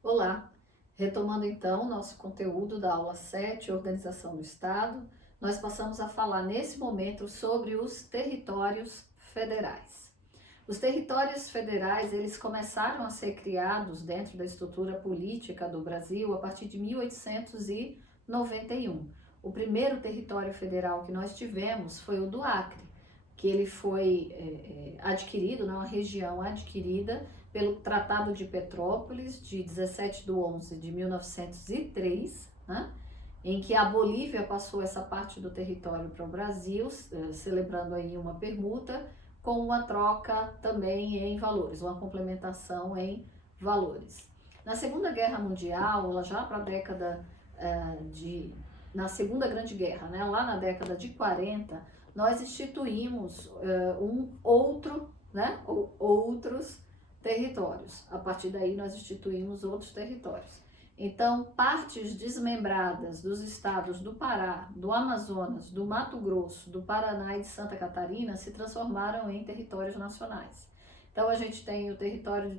Olá! Retomando então o nosso conteúdo da aula 7, Organização do Estado, nós passamos a falar nesse momento sobre os territórios federais. Os territórios federais, eles começaram a ser criados dentro da estrutura política do Brasil a partir de 1891. O primeiro território federal que nós tivemos foi o do Acre, que ele foi adquirido, uma região adquirida pelo Tratado de Petrópolis, de 17 de 11 de 1903, né? Em que a Bolívia passou essa parte do território para o Brasil, celebrando aí uma permuta, com uma troca também em valores, uma complementação em valores. Na Segunda Guerra Mundial, já para a década na Segunda Grande Guerra, né, lá na década de 40, nós instituímos outros territórios. A partir daí nós instituímos outros territórios. Então, partes desmembradas dos estados do Pará, do Amazonas, do Mato Grosso, do Paraná e de Santa Catarina se transformaram em territórios nacionais. Então, a gente tem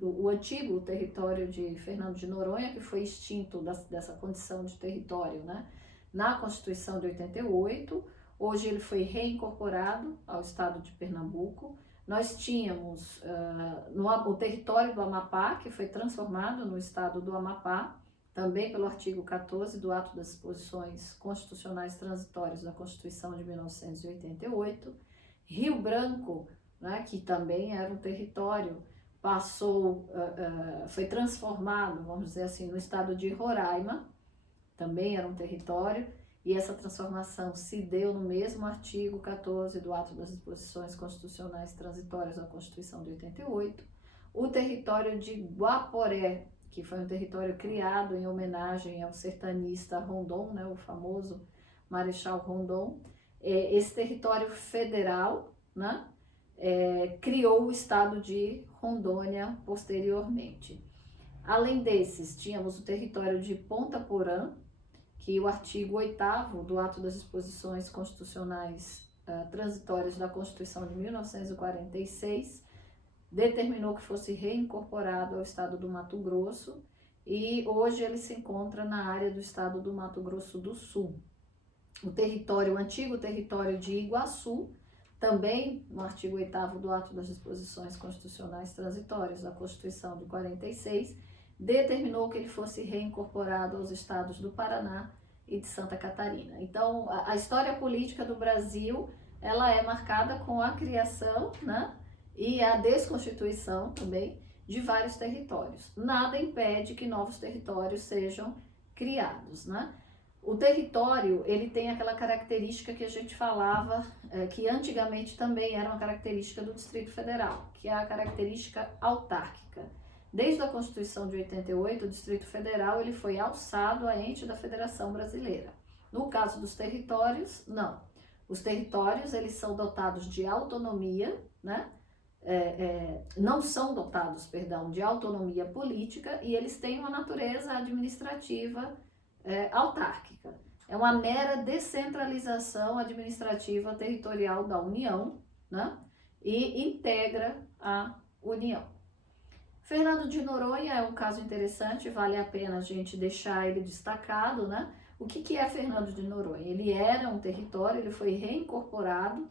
o antigo território de Fernando de Noronha, que foi extinto dessa condição de território, né, na Constituição de 88. Hoje ele foi reincorporado ao estado de Pernambuco. Nós tínhamos o território do Amapá, que foi transformado no estado do Amapá, também pelo artigo 14 do Ato das Disposições Constitucionais Transitórias da Constituição de 1988. Rio Branco, né, que também era um território, foi transformado, vamos dizer assim, no estado de Roraima, também era um território, e essa transformação se deu no mesmo artigo 14 do Ato das Disposições Constitucionais Transitórias da Constituição de 88. O território de Guaporé, que foi um território criado em homenagem ao sertanista Rondon, né, o famoso Marechal Rondon. Esse território federal, né, criou o estado de Rondônia posteriormente. Além desses, tínhamos o território de Ponta Porã, que o artigo 8º do Ato das Disposições Constitucionais Transitórias da Constituição de 1946 determinou que fosse reincorporado ao estado do Mato Grosso, e hoje ele se encontra na área do estado do Mato Grosso do Sul. O antigo território de Iguaçu, também no artigo 8º do Ato das Disposições Constitucionais Transitórias da Constituição de 46, determinou que ele fosse reincorporado aos estados do Paraná e de Santa Catarina. Então, a história política do Brasil, ela é marcada com a criação, né, e a desconstituição também de vários territórios. Nada impede que novos territórios sejam criados, né? O território, ele tem aquela característica que a gente falava, que antigamente também era uma característica do Distrito Federal, que é a característica autárquica. Desde a Constituição de 88, o Distrito Federal ele foi alçado a ente da Federação Brasileira. No caso dos territórios, não. Os territórios eles são dotados de autonomia, né? Não são dotados, perdão, de autonomia política, e eles têm uma natureza administrativa autárquica. É uma mera descentralização administrativa territorial da União, né? E integra a União. Fernando de Noronha é um caso interessante, vale a pena a gente deixar ele destacado, né? O que é Fernando de Noronha? Ele era um território, ele foi reincorporado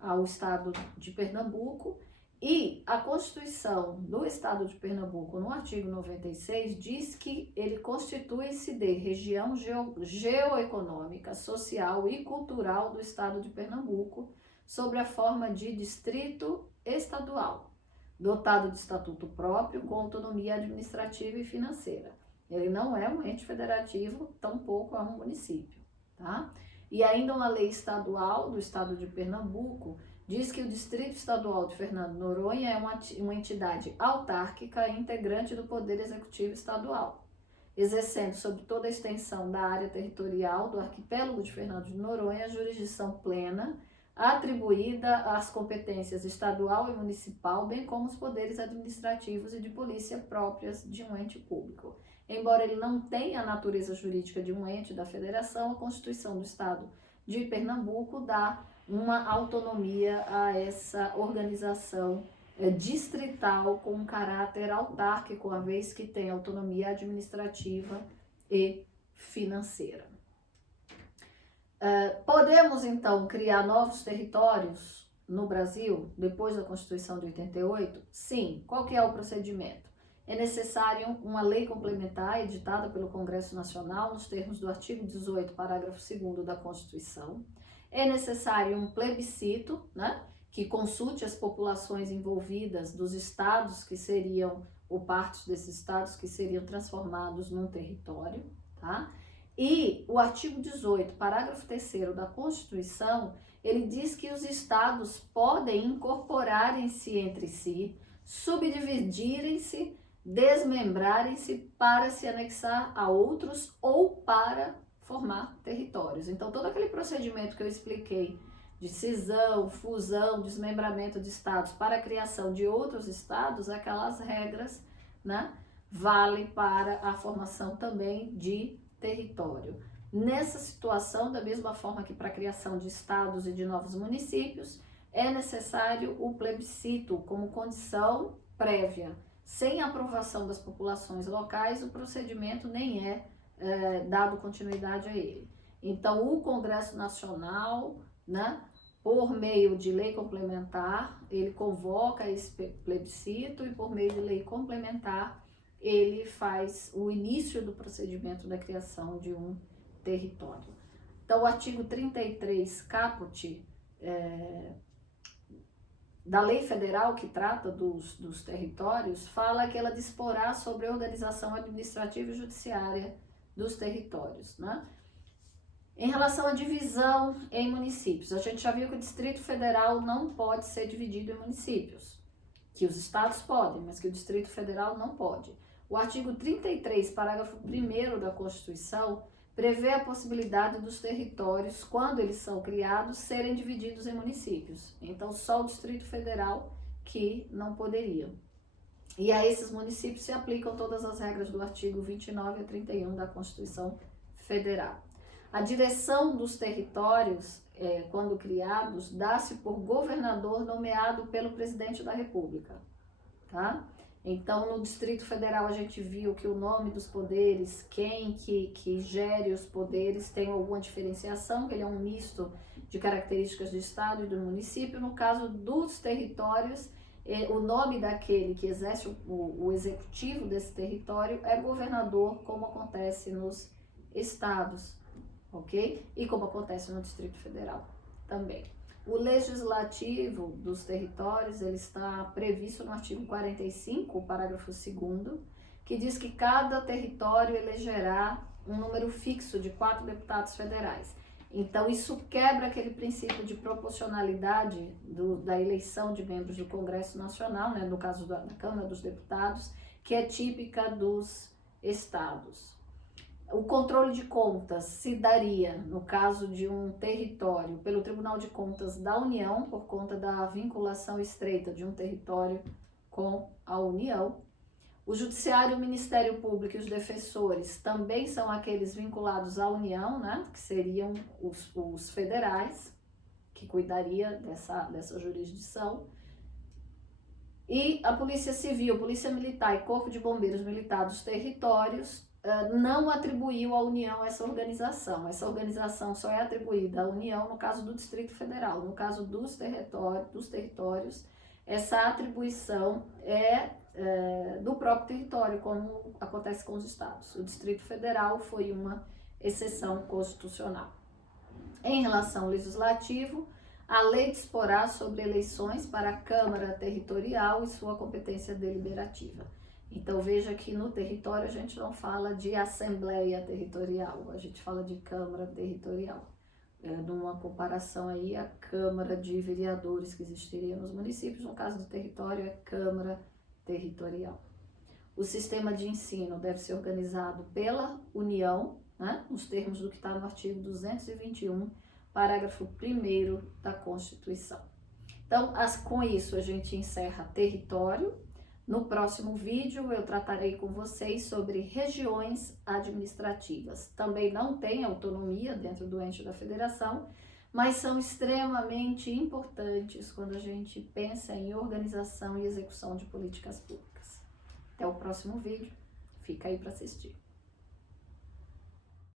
ao estado de Pernambuco, e a Constituição do estado de Pernambuco, no artigo 96, diz que ele constitui-se de região geoeconômica, social e cultural do estado de Pernambuco, sob a forma de distrito estadual, dotado de estatuto próprio, com autonomia administrativa e financeira. Ele não é um ente federativo, tampouco é um município, tá? E ainda uma lei estadual do estado de Pernambuco diz que o Distrito Estadual de Fernando de Noronha é uma entidade autárquica e integrante do Poder Executivo Estadual, exercendo sobre toda a extensão da área territorial do arquipélago de Fernando de Noronha a jurisdição plena, atribuída às competências estadual e municipal, bem como os poderes administrativos e de polícia próprias de um ente público. Embora ele não tenha a natureza jurídica de um ente da federação, a Constituição do Estado de Pernambuco dá uma autonomia a essa organização distrital com um caráter autárquico, uma vez que tem autonomia administrativa e financeira. Podemos, então, criar novos territórios no Brasil, depois da Constituição de 88? Sim. Qual que é o procedimento? É necessário uma lei complementar editada pelo Congresso Nacional, nos termos do artigo 18, parágrafo 2º da Constituição. É necessário um plebiscito, né, que consulte as populações envolvidas dos estados que seriam, ou partes desses estados que seriam transformados num território, tá? E o artigo 18, parágrafo 3º da Constituição, ele diz que os estados podem incorporarem-se entre si, subdividirem-se, desmembrarem-se para se anexar a outros ou para formar territórios. Então, todo aquele procedimento que eu expliquei de cisão, fusão, desmembramento de estados para a criação de outros estados, aquelas regras, né, valem para a formação também de território. Nessa situação, da mesma forma que para a criação de estados e de novos municípios, é necessário o plebiscito como condição prévia. Sem a aprovação das populações locais, o procedimento nem é dado continuidade a ele. Então, o Congresso Nacional, né, por meio de lei complementar, ele convoca esse plebiscito e por meio de lei complementar, ele faz o início do procedimento da criação de um território. Então, o artigo 33, caput, da lei federal que trata dos territórios, fala que ela disporá sobre a organização administrativa e judiciária dos territórios, né? Em relação à divisão em municípios, a gente já viu que o Distrito Federal não pode ser dividido em municípios, que os estados podem, mas que o Distrito Federal não pode. O artigo 33, parágrafo 1º da Constituição, prevê a possibilidade dos territórios, quando eles são criados, serem divididos em municípios. Então, só o Distrito Federal que não poderia. E a esses municípios se aplicam todas as regras do artigo 29 a 31 da Constituição Federal. A direção dos territórios, quando criados, dá-se por governador nomeado pelo presidente da República, tá? Então, no Distrito Federal, a gente viu que o nome dos poderes, quem que gere os poderes, tem alguma diferenciação, que ele é um misto de características do estado e do município. No caso dos territórios, o nome daquele que exerce o executivo desse território é governador, como acontece nos estados, ok? E como acontece no Distrito Federal também. O legislativo dos territórios, ele está previsto no artigo 45, parágrafo 2º, que diz que cada território elegerá um número fixo de 4 deputados federais. Então, isso quebra aquele princípio de proporcionalidade da eleição de membros do Congresso Nacional, né, no caso da Câmara dos Deputados, que é típica dos estados. O controle de contas se daria, no caso de um território, pelo Tribunal de Contas da União, por conta da vinculação estreita de um território com a União. O Judiciário, o Ministério Público e os defensores também são aqueles vinculados à União, né, que seriam os federais, que cuidaria dessa jurisdição. E a Polícia Civil, Polícia Militar e Corpo de Bombeiros Militar dos territórios não atribuiu à União essa organização. Essa organização só é atribuída à União no caso do Distrito Federal. No caso dos territórios, essa atribuição é do próprio território, como acontece com os estados. O Distrito Federal foi uma exceção constitucional. Em relação ao legislativo, a lei disporá sobre eleições para a Câmara Territorial e sua competência deliberativa. Então, veja que no território a gente não fala de Assembleia Territorial, a gente fala de Câmara Territorial. Numa comparação aí, a Câmara de Vereadores que existiria nos municípios, no caso do território, é Câmara Territorial. O sistema de ensino deve ser organizado pela União, né, nos termos do que está no artigo 221, parágrafo 1º da Constituição. Então, com isso a gente encerra território. No próximo vídeo eu tratarei com vocês sobre regiões administrativas. Também não tem autonomia dentro do ente da federação, mas são extremamente importantes quando a gente pensa em organização e execução de políticas públicas. Até o próximo vídeo, fica aí para assistir.